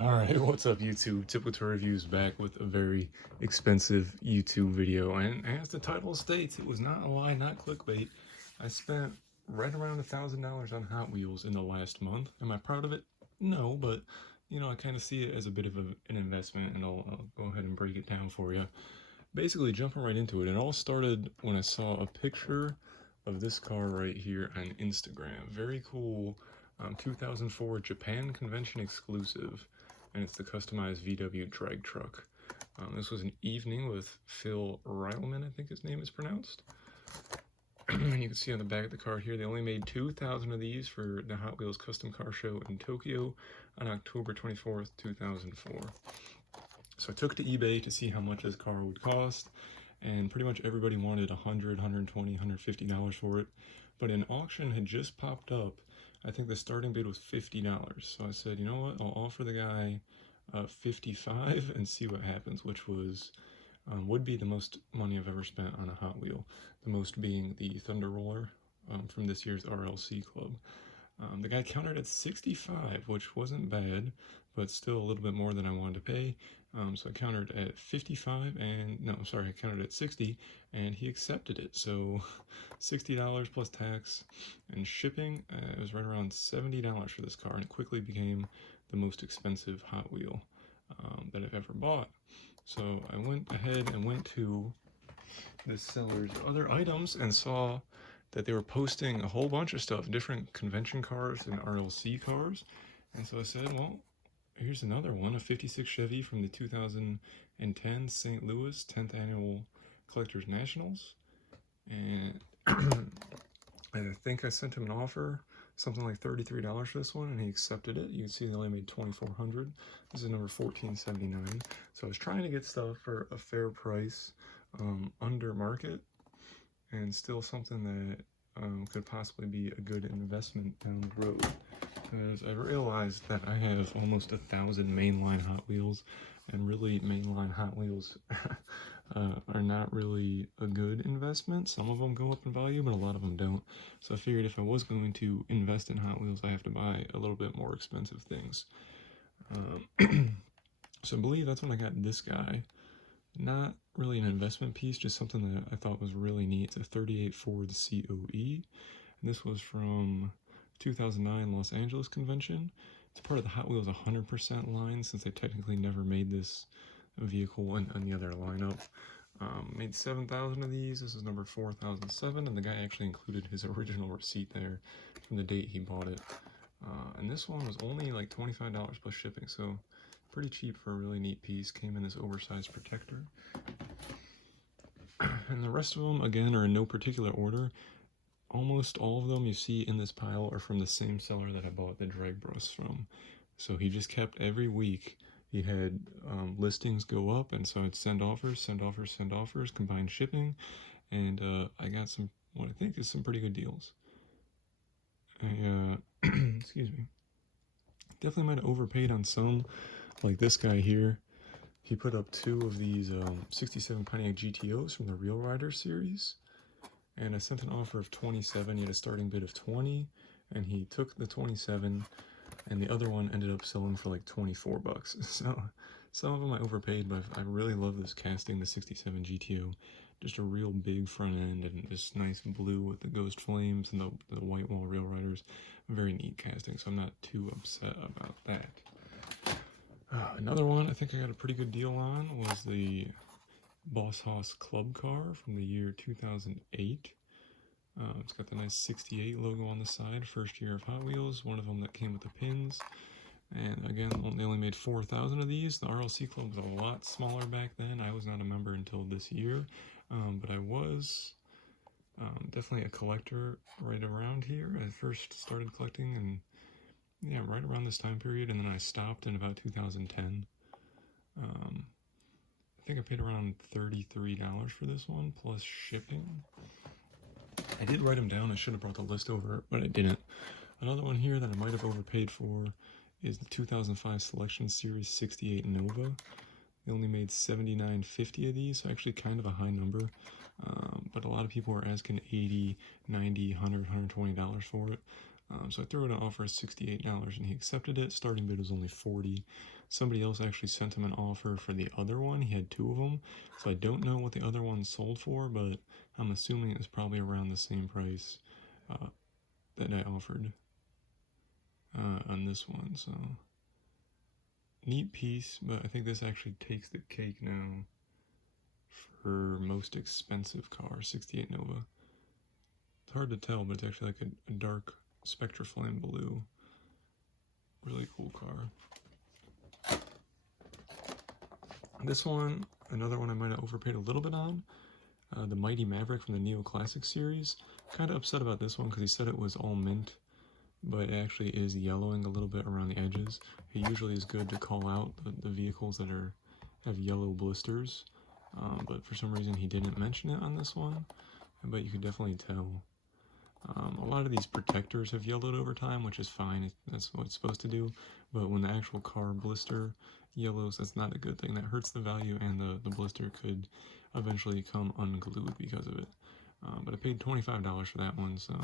Alright, what's up YouTube? Typical Reviews back with a very expensive YouTube video, and as the title states, it was not a lie, not clickbait. I spent right around $1,000 on Hot Wheels in the last month. Am I proud of it? No, but you know, I kind of see it as a bit of an investment, and I'll go ahead and break it down for you. Basically, jumping right into it, it all started when I saw a picture of this car right here on Instagram. Very cool 2004 Japan Convention exclusive, and it's the customized VW drag truck. This was an evening with Phil Reilman, I think his name is pronounced. And you can see on the back of the card here, they only made 2,000 of these for the Hot Wheels Custom Car Show in Tokyo on October 24th, 2004. So I took to eBay to see how much this car would cost, and pretty much everybody wanted $100, $120, $150 for it. But an auction had just popped up. I think the starting bid was $50. So I said, you know what, I'll offer the guy $55 and see what happens, which was would be the most money I've ever spent on a Hot Wheel. The most being the Thunder Roller from this year's RLC club. The guy countered at 65, which wasn't bad, but still a little bit more than I wanted to pay. So I countered at 55, and no, sorry, I countered at 60, and he accepted it. So $60 plus tax and shipping. It was right around $70 for this car, and it quickly became the most expensive Hot Wheel that I've ever bought. So I went ahead and went to the seller's other items and saw that they were posting a whole bunch of stuff, different convention cars and RLC cars. And so I said, well, here's another one, a 56 Chevy from the 2010 St. Louis 10th Annual Collectors Nationals. And I think I sent him an offer, something like $33 for this one, and he accepted it. You can see they only made $2,400. This is number 1479. So I was trying to get stuff for a fair price, under market, and still something that could possibly be a good investment down the road. Because I realized that I have almost 1,000 mainline Hot Wheels, and really mainline Hot Wheels are not really a good investment. Some of them go up in value, but a lot of them don't. So I figured if I was going to invest in Hot Wheels, I have to buy a little bit more expensive things. So I believe that's when I got this guy. Not really an investment piece, just something that I thought was really neat. It's a 38 Ford COE, and this was from 2009 Los Angeles convention. It's part of the Hot Wheels 100% line, since they technically never made this vehicle in the other lineup. Made 7,000 of these. This is number 4007, and the guy actually included his original receipt there from the date he bought it. And this one was only like $25 plus shipping, so pretty cheap for a really neat piece. Came in this oversized protector. And the rest of them, again, are in no particular order. Almost all of them you see in this pile are from the same seller that I bought the drag brush from. So he just kept every week. He had listings go up, and so I'd send offers, combined shipping, and I got some, what I think is some pretty good deals. Excuse me. Definitely might have overpaid on some. Like this guy here, he put up 2 of these 67 Pontiac GTOs from the Real Rider series, and I sent an offer of 27. He had a starting bid of 20, and he took the 27, and the other one ended up selling for like 24 bucks. So some of them I overpaid, but I really love this casting, the 67 GTO. Just a real big front end, and this nice blue with the ghost flames and the white wall Real Riders. Very neat casting, so I'm not too upset about that. Another one I think I got a pretty good deal on was the Boss Hoss Club car from the year 2008. It's got the nice 68 logo on the side, first year of Hot Wheels, one of them that came with the pins. And again, they only made 4,000 of these. The RLC Club was a lot smaller back then. I was not a member until this year, but I was definitely a collector right around here. I first started collecting, and yeah, right around this time period, and then I stopped in about 2010. I think I paid around $33 for this one, plus shipping. I did write them down. I should have brought the list over, but I didn't. Another one here that I might have overpaid for is the 2005 Selection Series 68 Nova. They only made 79.50 of these, so actually kind of a high number. But a lot of people were asking $80, $90, $100, $120 for it. So I threw in an offer of $68 and he accepted it. Starting bid was only $40. Somebody else actually sent him an offer for the other one. He had two of them, so I don't know what the other one sold for, but I'm assuming it was probably around the same price that I offered on this one. So neat piece, but I think this actually takes the cake now for most expensive car, 68 Nova. It's hard to tell, but it's actually like a dark Spectra Flame blue. Really cool car. This one, another one I might have overpaid a little bit on. The Mighty Maverick from the Neo Classic series. Kind of upset about this one because he said it was all mint, but it actually is yellowing a little bit around the edges. It usually is good to call out the vehicles that have yellow blisters, but for some reason he didn't mention it on this one, but you could definitely tell. A lot of these protectors have yellowed over time, which is fine, that's what it's supposed to do, but when the actual car blister yellows, that's not a good thing. That hurts the value, and the blister could eventually come unglued because of it. But I paid $25 for that one, so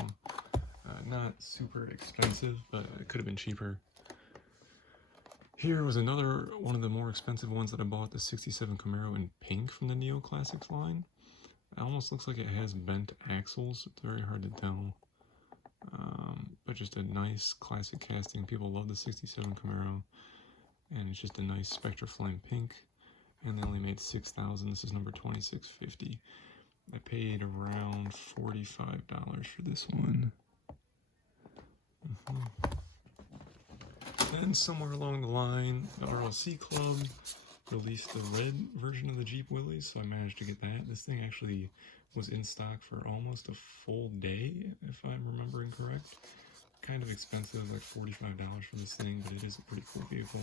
not super expensive, but it could have been cheaper. Here was another one of the more expensive ones that I bought, the 67 Camaro in pink from the Neo Classics line. It almost looks like it has bent axles. It's very hard to tell. But just a nice classic casting. People love the 67 Camaro. And it's just a nice Spectra Flame pink. And they only made 6,000. This is number 2650. I paid around $45 for this one. Then somewhere along the line, the RLC Club released the red version of the Jeep Willys, so I managed to get that. This thing actually was in stock for almost a full day, if I'm remembering correct. Kind of expensive, like $45 for this thing, but it is a pretty cool vehicle.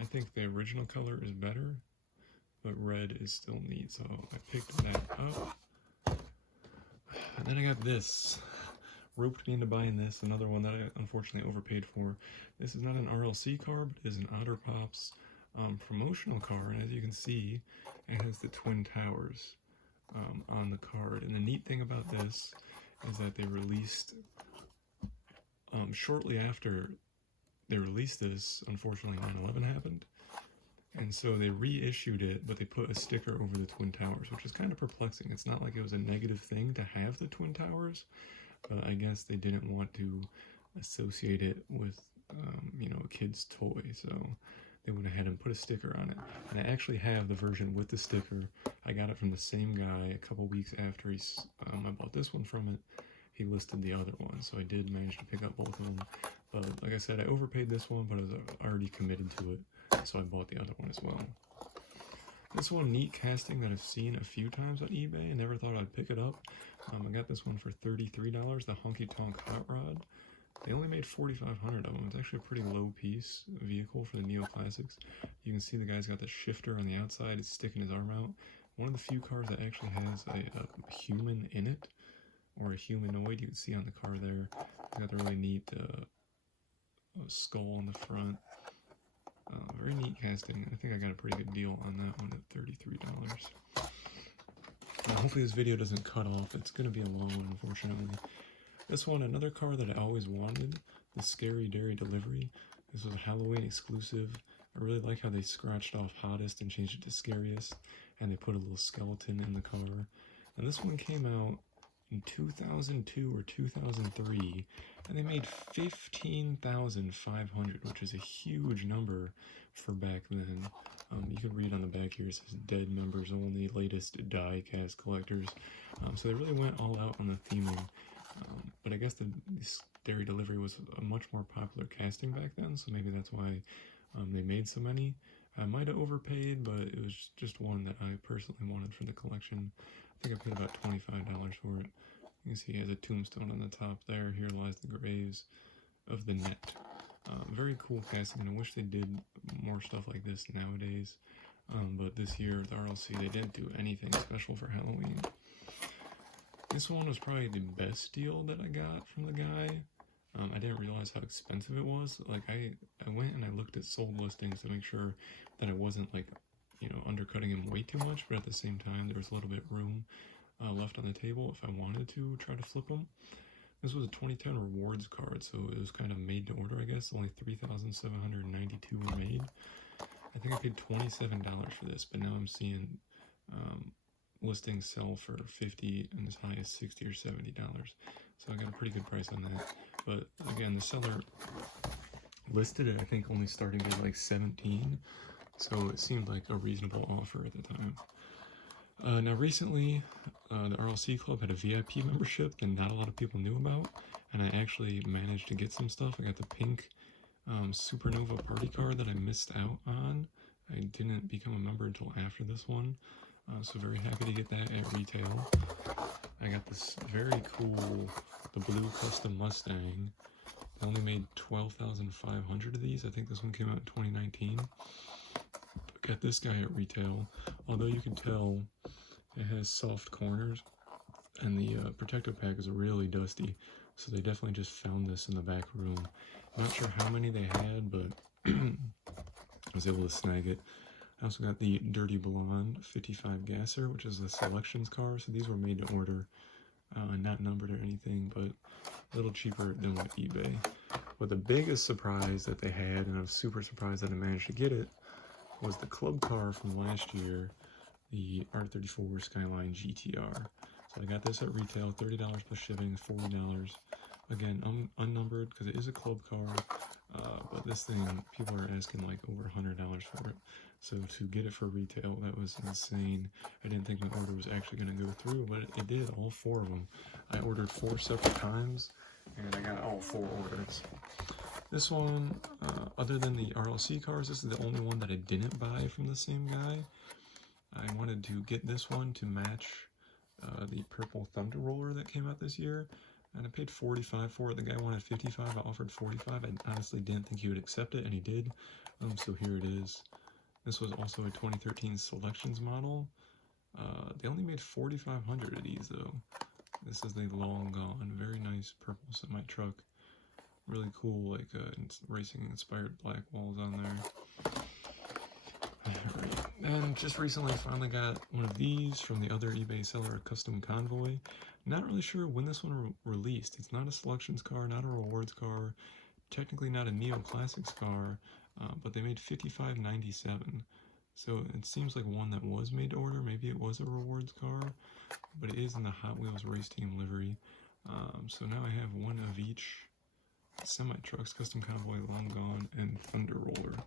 I think the original color is better, but red is still neat, so I picked that up. And then I got this. Roped me into buying this, another one that I unfortunately overpaid for. This is not an RLC car, but it is an Otter Pops promotional car, and as you can see, it has the twin towers on the card. And the neat thing about this is that they released, shortly after they released this, unfortunately 9/11 happened, and so they reissued it, but they put a sticker over the twin towers, which is kind of perplexing. It's not like it was a negative thing to have the twin towers, but I guess they didn't want to associate it with, you know, a kid's toy, so they went ahead and put a sticker on it. And I actually have the version with the sticker. I got it from the same guy a couple weeks after I bought this one from it. He listed the other one, so I did manage to pick up both of them. But like I said, I overpaid this one, but I was already committed to it, so I bought the other one as well. This one, neat casting that I've seen a few times on eBay. I never thought I'd pick it up. I got this one for $33, the Honky Tonk Hot Rod. They only made 4,500 of them. It's actually a pretty low piece vehicle for the Neo Classics. You can see the guy's got the shifter on the outside. It's sticking his arm out. One of the few cars that actually has a human in it, or a humanoid. You can see on the car there. It's got the really neat skull on the front. Very neat casting. I think I got a pretty good deal on that one at $33. Hopefully this video doesn't cut off. It's going to be a long one, unfortunately. This one, another car that I always wanted, the Scary Dairy Delivery. This was a Halloween exclusive. I really like how they scratched off Hottest and changed it to Scariest, and they put a little skeleton in the car. And this one came out in 2002 or 2003, and they made 15,500, which is a huge number for back then. You can read on the back here, it says dead members only, latest die cast collectors. So they really went all out on the theming. But I guess the Dairy Delivery was a much more popular casting back then, so maybe that's why they made so many. I might have overpaid, but it was just one that I personally wanted for the collection. I think I paid about $25 for it. You can see he has a tombstone on the top there. Here lies the graves of the net. Very cool casting, and I wish they did more stuff like this nowadays. But this year, the RLC, they didn't do anything special for Halloween. This one was probably the best deal that I got from the guy. I didn't realize how expensive it was. Like, I went and I looked at sold listings to make sure that I wasn't, like, you know, undercutting him way too much, but at the same time, there was a little bit of room left on the table if I wanted to try to flip them. This was a 2010 rewards card, so it was kind of made to order, I guess. Only 3,792 were made. I think I paid $27 for this, but now I'm seeing listings sell for $50 and as high as $60 or $70. So I got a pretty good price on that. But again, the seller listed it, I think, only starting at like 17, so it seemed like a reasonable offer at the time. Now recently, the RLC Club had a VIP membership that not a lot of people knew about, and I actually managed to get some stuff. I got the pink Supernova party card that I missed out on. I didn't become a member until after this one, so very happy to get that at retail. I got this very cool, the blue custom Mustang. I only made 12,500 of these. I think this one came out in 2019. Got this guy at retail, although you can tell it has soft corners, and the protective pack is really dusty, so they definitely just found this in the back room. I'm not sure how many they had, but I was able to snag it. I also got the Dirty Blonde 55 Gasser, which is a selections car, so these were made to order, not numbered or anything, but a little cheaper than what eBay. But the biggest surprise that they had, and I was super surprised that I managed to get it, was the club car from last year, the R34 Skyline Gtr. So I got this at retail, $30 plus shipping, $40. Again, unnumbered because it is a club car, but this thing, people are asking like over $100 for it. So to get it for retail, that was insane. I didn't think my order was actually going to go through, but it did, all 4 of them. I ordered 4 separate times, and I got all 4 orders. This one, other than the RLC cars, this is the only one that I didn't buy from the same guy. I wanted to get this one to match the purple Thunder Roller that came out this year, and I paid $45 for it. The guy wanted $55, I offered $45. I honestly didn't think he would accept it, and he did. So here it is. This was also a 2013 Selections model. They only made 4,500 of these, though. This is the Long Gone, very nice purple semi-truck. Really cool, like racing-inspired black walls on there. Alright, and just recently finally got one of these from the other eBay seller, a custom Convoy. Not really sure when this one released. It's not a selections car, not a rewards car, technically not a Neo Classics car, but they made $55.97. So it seems like one that was made to order. Maybe it was a rewards car, but it is in the Hot Wheels race team livery. So now I have one of each semi-trucks, custom Convoy, Long Gone, and Thunder Roller.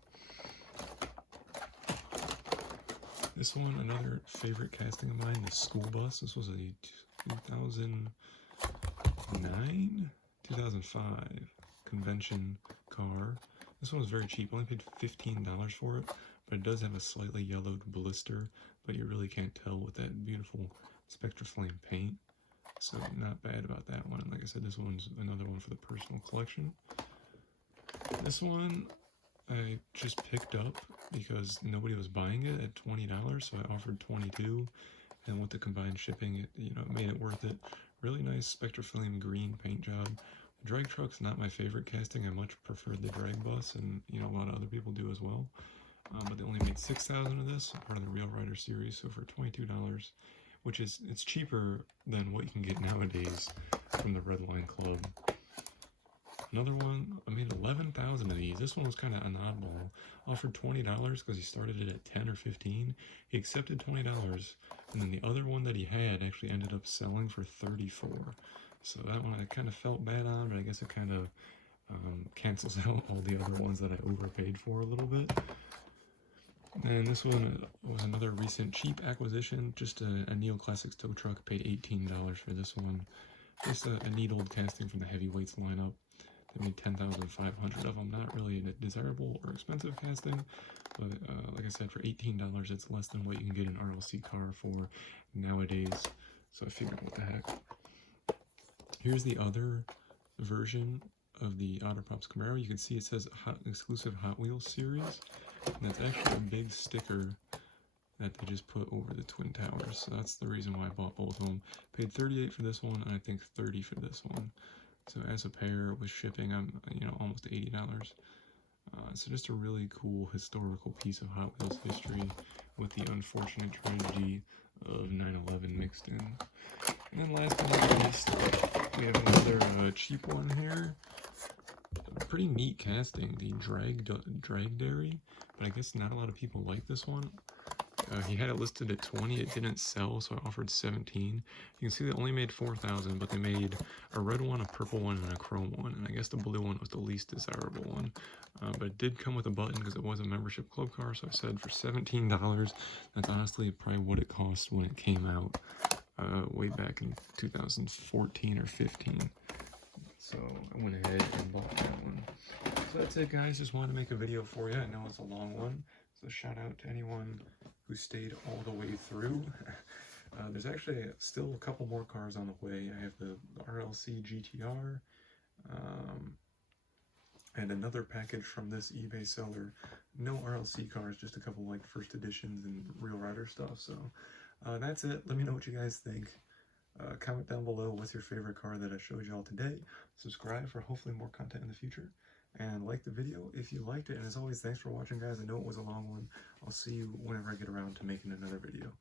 This one, another favorite casting of mine, the school bus. This was a 2005 convention car. This one was very cheap. I only paid $15 for it, but it does have a slightly yellowed blister, but you really can't tell with that beautiful Spectraflame paint. So not bad about that one. Like I said, this one's another one for the personal collection. This one I just picked up because nobody was buying it at $20, so I offered $22, and with the combined shipping, it made it worth it. Really nice Spectraflame green paint job. The drag truck's not my favorite casting. I much prefer the drag bus, and a lot of other people do as well. But they only made 6,000 of this, part of the Real Rider series, so for $22, which it's cheaper than what you can get nowadays from the Redline Club. Another one, I made 11,000 of these. This one was kind of an oddball. Offered $20 because he started it at 10 or 15. He accepted $20, and then the other one that he had actually ended up selling for 34. So that one I kind of felt bad on, but I guess it kind of cancels out all the other ones that I overpaid for a little bit. And this one was another recent cheap acquisition, just a Neo Classics tow truck. Paid $18 for this one. Just a neat old casting from the heavyweights lineup. They made 10,500 of them. Not really a desirable or expensive casting, but like I said, for $18, it's less than what you can get an RLC car for nowadays. So I figured, what the heck. Here's the other version of the Otter Pops Camaro. You can see it says exclusive Hot Wheels series. And that's actually a big sticker that they just put over the Twin Towers. So that's the reason why I bought both of them. Paid $38 for this one, and I think $30 for this one. So as a pair with shipping, I'm almost $80. So just a really cool historical piece of Hot Wheels history with the unfortunate tragedy of 9/11 mixed in. And then last but not least, We have another cheap one here. Pretty neat casting, the Drag Dairy, but I guess not a lot of people like this one. He had it listed at 20, it didn't sell, so I offered 17. You can see they only made 4,000, but they made a red one, a purple one, and a chrome one, and I guess the blue one was the least desirable one. But it did come with a button because it was a membership club car, so I said for $17, that's honestly probably what it cost when it came out way back in 2014 or 15. So I went ahead and bought that one. So that's it, guys. Just wanted to make a video for you. I know it's a long one, so shout out to anyone who stayed all the way through. There's actually still a couple more cars on the way. I have the RLC GTR, and another package from this eBay seller. No RLC cars, just a couple like first editions and real rider stuff. So that's it. Let me know what you guys think. Comment down below what's your favorite car that I showed y'all today. Subscribe for hopefully more content in the future. And like the video if you liked it. And as always, thanks for watching, guys. I know it was a long one. I'll see you whenever I get around to making another video.